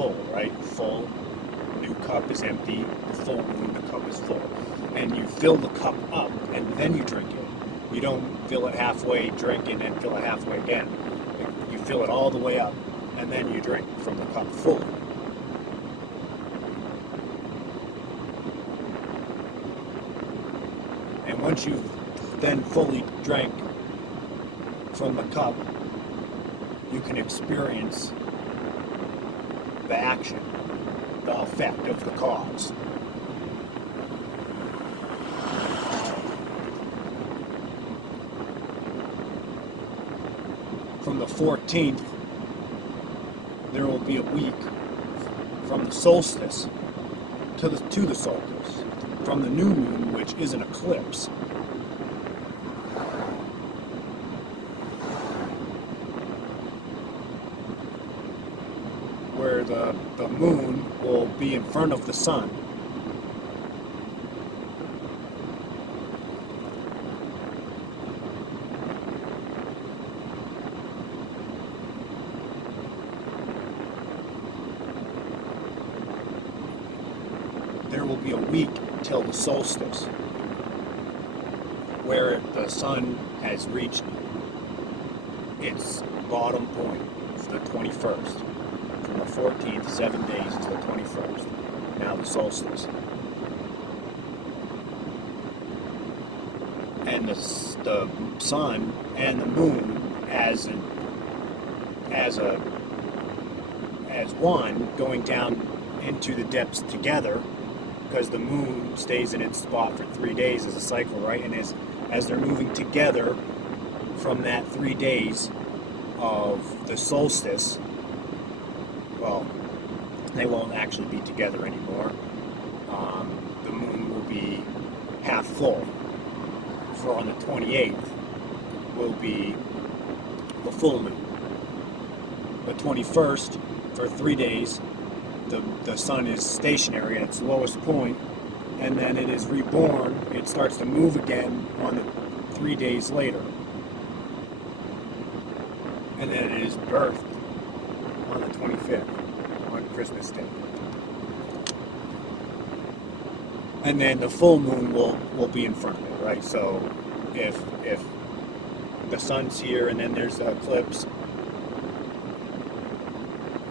full, right? Full, new cup is empty, full moon, the cup is full. And you fill the cup up, and then you drink it. You don't fill it halfway, drink it, and fill it halfway again. You fill it all the way up, and then you drink from the cup full. And once you've then fully drank from the cup, you can experience the action, the effect of the cause. From the 14th, there will be a week from the solstice to the solstice, from the new moon, which is an eclipse, where the moon will be in front of the sun. There will be a week till the solstice, where the sun has reached its bottom point, the 21st. From the 14th, 7 days to the 21st. Now the solstice. And the sun and the moon as one going down into the depths together, because the moon stays in its spot for 3 days as a cycle, right? And as they're moving together from that 3 days of the solstice, well, they won't actually be together anymore. The moon will be half full. For on the 28th will be the full moon. The 21st, for 3 days, the sun is stationary at its lowest point, and then it is reborn. It starts to move again on the 3 days later. And then it is birthed on the 25th, on Christmas Day. And then the full moon will be in front of it, right? So if the sun's here and then there's the eclipse,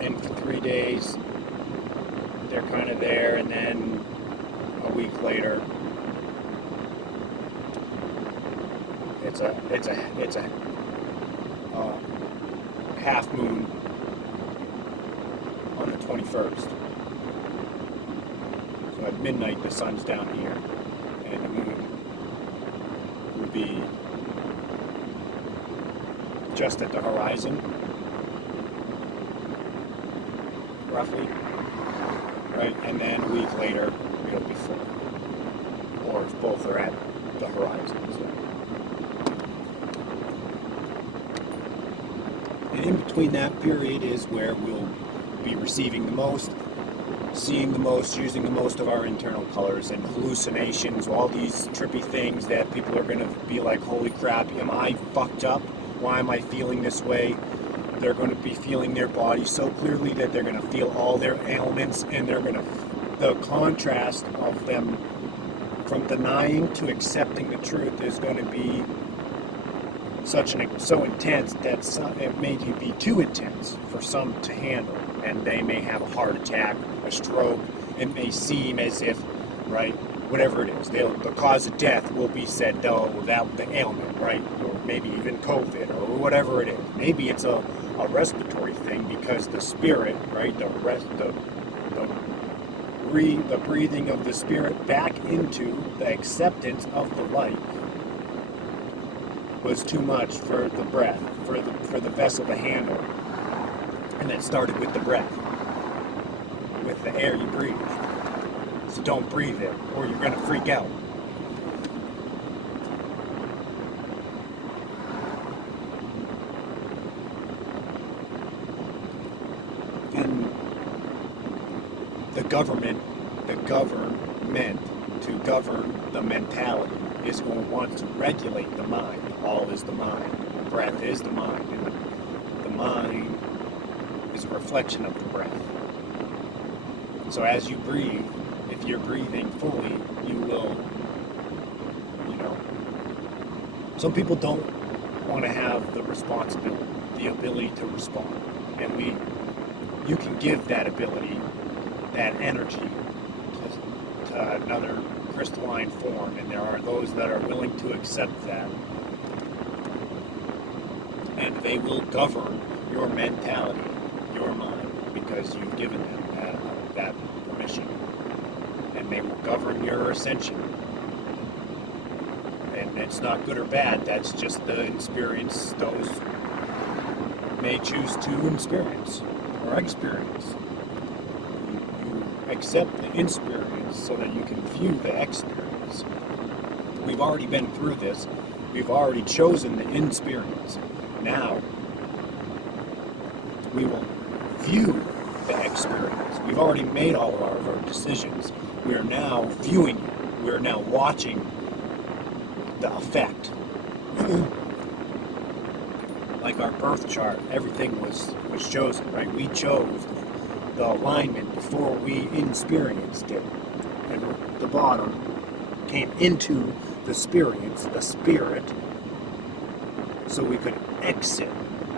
and for 3 days they're kind of there, and then a week later it's a half moon on the 21st. So at midnight the sun's down here, and the moon will be just at the horizon, roughly, right? And then a week later it'll be full, or if both are at the horizon. So. And in between that period is where we'll be receiving the most, seeing the most, using the most of our internal colors and hallucinations, all these trippy things that people are going to be like, holy crap, am I fucked up? Why am I feeling this way? They're going to be feeling their body so clearly that they're going to feel all their ailments, and they're going to, the contrast of them from denying to accepting the truth is going to be so intense that it may be too intense for some to handle, and they may have a heart attack, a stroke. It may seem as if, right, whatever it is, the cause of death will be said, no, that the ailment, right, or maybe even COVID, or whatever it is. Maybe it's a respiratory thing, because the spirit, right, the breathing of the spirit back into the acceptance of the light was too much for the breath, for the vessel to handle. And that started with the breath, with the air you breathe. So don't breathe it, or you're going to freak out. And the government to govern the mentality is going to want to regulate the mind. All is the mind. The breath is the mind. And the mind is a reflection of the breath. So as you breathe, if you're breathing fully, you will, you know, some people don't want to have the responsibility, the ability to respond. And you can give that ability, that energy to another crystalline form, and there are those that are willing to accept that. And they will govern your mentality, your mind, because you've given them that permission. And they will govern your ascension. And it's not good or bad, that's just the experience those may choose to experience or experience. You accept the experience so that you can view the experience. We've already been through this. We've already chosen the experience. Now, we will view the experience. We've already made all of our decisions. We are now viewing it. We are now watching the effect. Like our birth chart, everything was chosen, right? We chose the alignment before we experienced it. And the bottom came into the spirit, so we could exit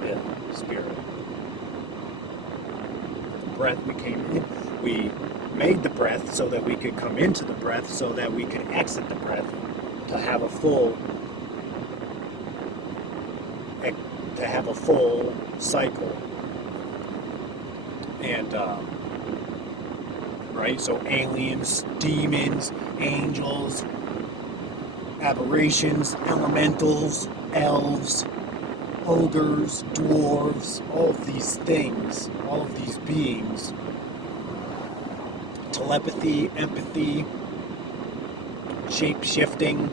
the spirit. The breath we came in, we made the breath so that we could come into the breath, so that we could exit the breath, to have a full cycle. And right, so aliens, demons, angels, aberrations, elementals, elves, ogres, dwarves, all of these things, all of these beings, telepathy, empathy, shape-shifting,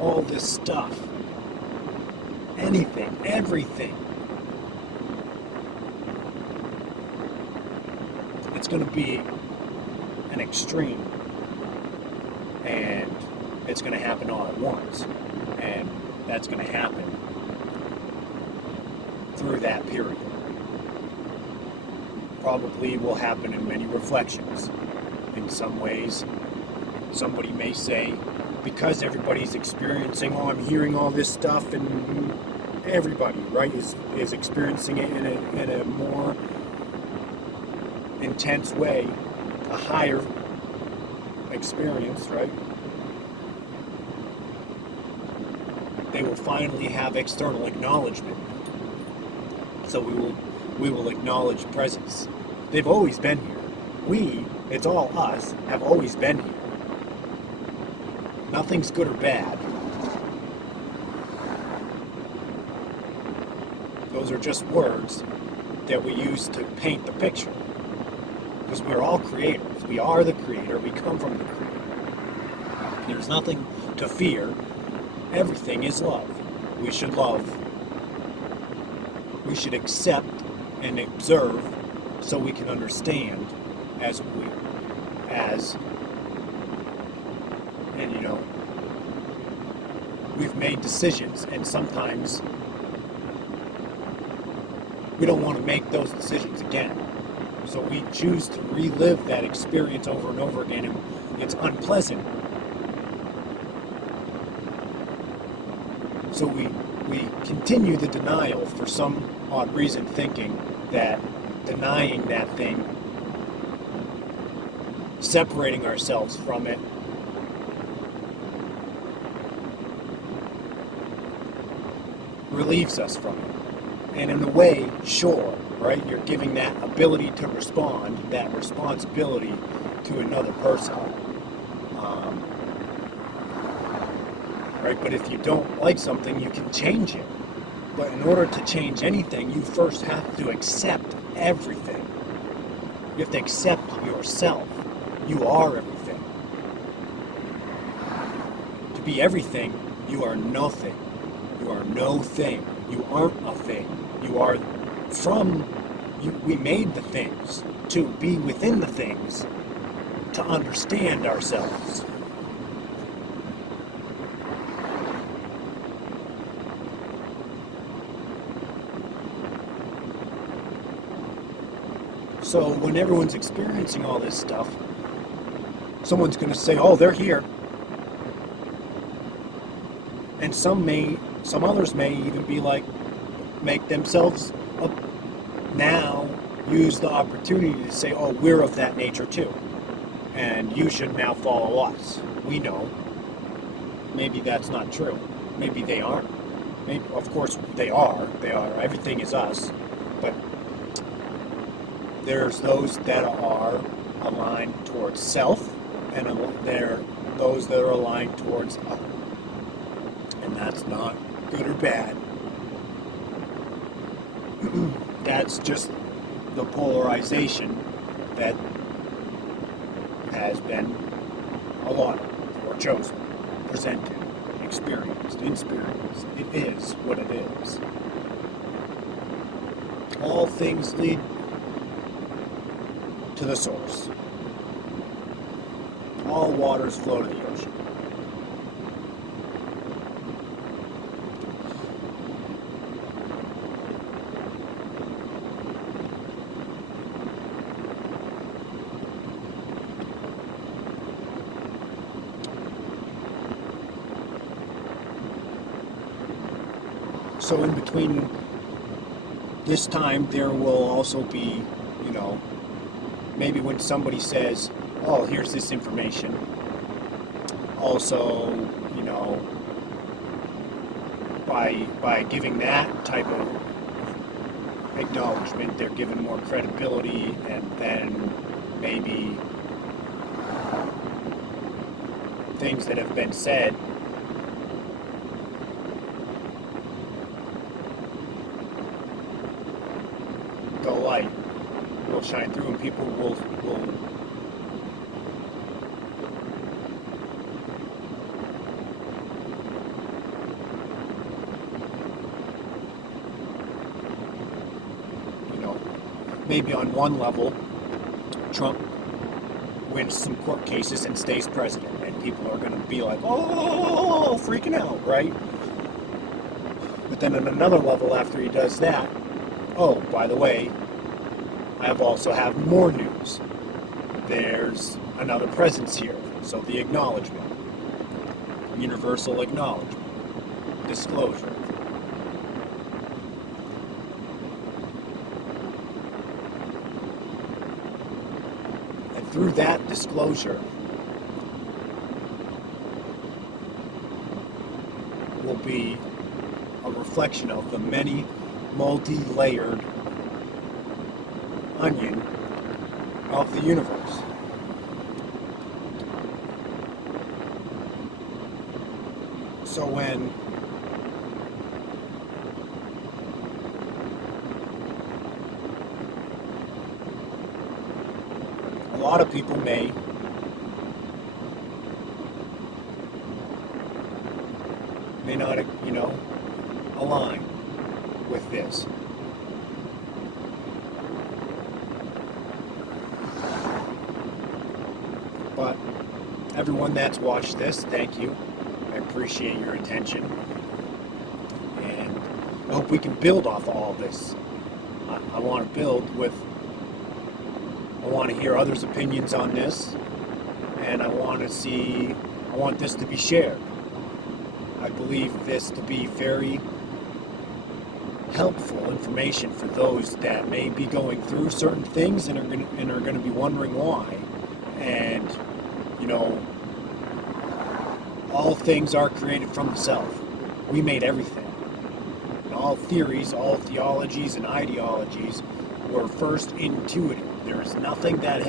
all this stuff, anything, everything. It's going to be an extreme, and it's going to happen all at once, and that's going to happen through that period. Probably will happen in many reflections. In some ways, somebody may say, because everybody's experiencing, I'm hearing all this stuff, and everybody, right, is experiencing it in a more intense way, a higher experience, right? They will finally have external acknowledgement. So we will acknowledge presence. They've always been here. It's all us, have always been here. Nothing's good or bad. Those are just words that we use to paint the picture. Because we're all creators. We are the creator. We come from the creator. There's nothing to fear. Everything is love. We should love. We should accept and observe so we can understand and we've made decisions, and sometimes we don't want to make those decisions again. So we choose to relive that experience over and over again, and it's unpleasant. So we continue the denial for some odd reason, thinking that denying that thing, separating ourselves from it, relieves us from it. And in a way, sure, right? You're giving that ability to respond, that responsibility to another person. Right? But if you don't like something, you can change it. But in order to change anything, you first have to accept everything. You have to accept yourself. You are everything. To be everything, you are nothing. You are no thing. You aren't a thing. You are we made the things to be within the things, to understand ourselves. So when everyone's experiencing all this stuff, someone's going to say, "Oh, they're here," and some others may even be like, make themselves up now, use the opportunity to say, "Oh, we're of that nature too, and you should now follow us." We know. Maybe that's not true. Maybe they aren't. Maybe, of course, they are. They are. Everything is us, but there's those that are aligned towards self, and there are those that are aligned towards other. And that's not good or bad. That's just the polarization that has been allotted or chosen, presented, experienced. It is what it is. All things lead to the source. All waters flow to the ocean. So in between this time, there will also be, maybe when somebody says, "Oh, here's this information," also, by giving that type of acknowledgement, they're given more credibility, and then maybe things that have been said the light will shine through, and people will maybe on one level, Trump wins some court cases and stays president, and people are going to be like, "Oh, freaking out," right? But then on another level, after he does that, "Oh, by the way, I also have more news. There's another presence here." So the acknowledgement, universal acknowledgement, disclosure. And through that disclosure will be a reflection of the many multi-layered onion of the universe. So when a lot of people may not, align with this. But everyone that's watched this, thank you. I appreciate your attention. And I hope we can build off of all this. I want to build with, I want to hear others' opinions on this. And I want this to be shared. I believe this to be very helpful information for those that may be going through certain things and are going to be wondering why. And all things are created from the self. We made everything. And all theories, all theologies and ideologies were first intuitive. There is nothing that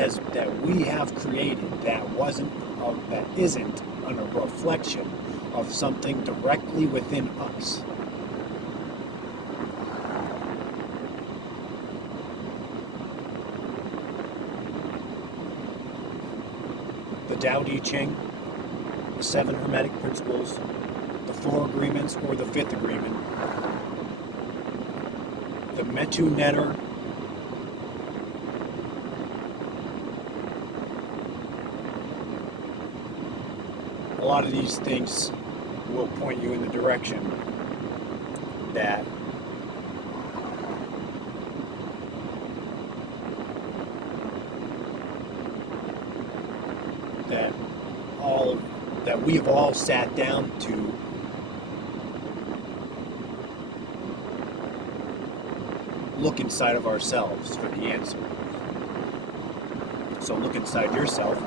we have created that isn't a reflection of something directly within us. The Tao Te Ching, the 7 Hermetic Principles, the 4 Agreements or the 5th Agreement, the Metu Neter, a lot of these things will point you in the direction that that we have all sat down to look inside of ourselves for the answer. So look inside yourself